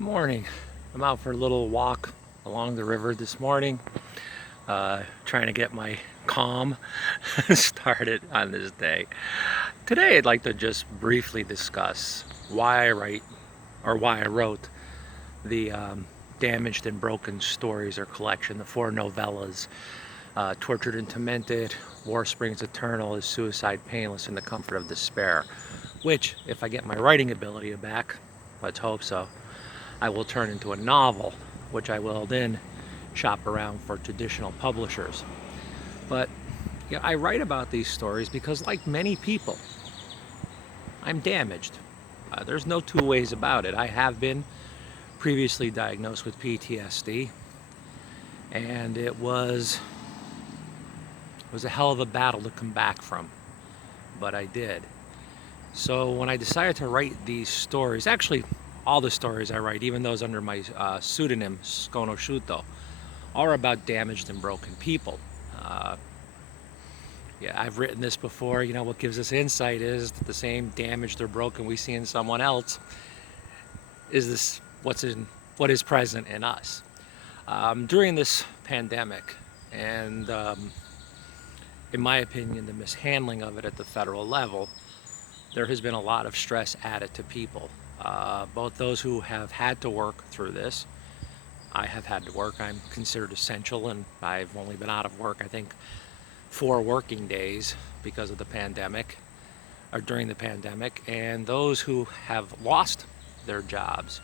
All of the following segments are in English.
Morning. I'm out for a little walk along the river this morning, trying to get my calm started on this day. Today, I'd like to just briefly discuss why I wrote the Damaged and Broken Stories or collection, the four novellas, Tortured and Tormented, War Springs Eternal, Is Suicide Painless, and The Comfort of Despair, which, if I get my writing ability back, let's hope so, I will turn into a novel, which I will then shop around for traditional publishers. But yeah, I write about these stories because, like many people, I'm damaged. There's no two ways about it. I have been previously diagnosed with PTSD, and it was a hell of a battle to come back from, but I did. So when I decided to write these stories, actually all the stories I write, even those under my pseudonym Sconosciutto, are about damaged and broken people. Uh, yeah, I've written this before. You know, what gives us insight is that the same damaged or broken we see in someone else is this what is present in us. During this pandemic, and in my opinion, the mishandling of it at the federal level, there has been a lot of stress added to people. Both those who have had to work through this. I have had to work. I'm considered essential, and I've only been out of work, I think, 4 working days because of the pandemic, or during the pandemic, and those who have lost their jobs.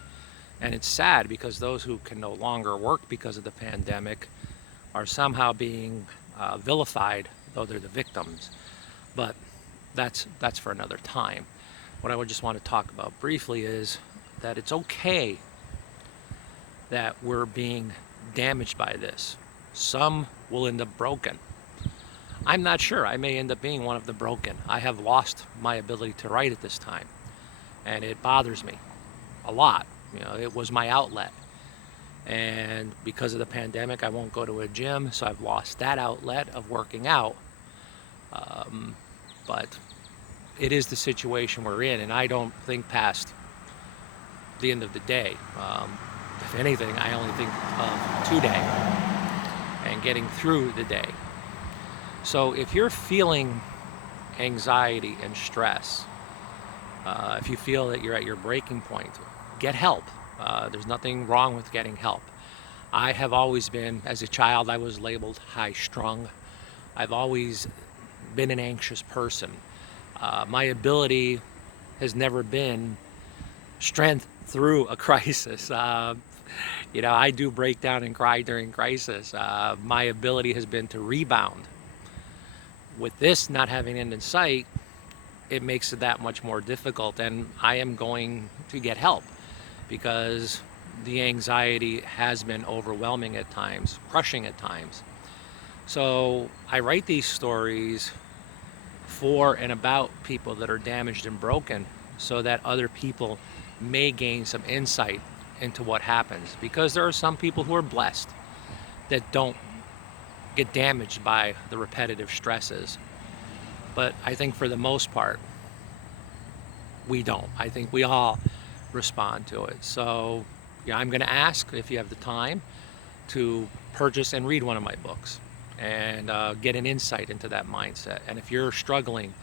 And it's sad because those who can no longer work because of the pandemic are somehow being vilified, though they're the victims. But that's for another time. What I would just want to talk about briefly is that it's okay that we're being damaged by this. Some will end up broken. I'm not sure. I may end up being one of the broken. I have lost my ability to write at this time, and it bothers me a lot. You know, it was my outlet. And because of the pandemic, I won't go to a gym, so I've lost that outlet of working out. But it is the situation we're in, and I don't think past the end of the day. If anything, I only think of today and getting through the day. So if you're feeling anxiety and stress, if you feel that you're at your breaking point, get help. There's nothing wrong with getting help. I have always been, as a child, I was labeled high strung. I've always been an anxious person. My ability has never been strength through a crisis. You know, I do break down and cry during crisis. My ability has been to rebound. With this not having end in sight, it makes it that much more difficult, and I am going to get help because the anxiety has been overwhelming at times, crushing at times. So I write these stories for and about people that are damaged and broken so that other people may gain some insight into what happens, because there are some people who are blessed that don't get damaged by the repetitive stresses. But I think for the most part, we don't. I think we all respond to it. So yeah, I'm going to ask if you have the time to purchase and read one of my books and get an insight into that mindset. And if you're struggling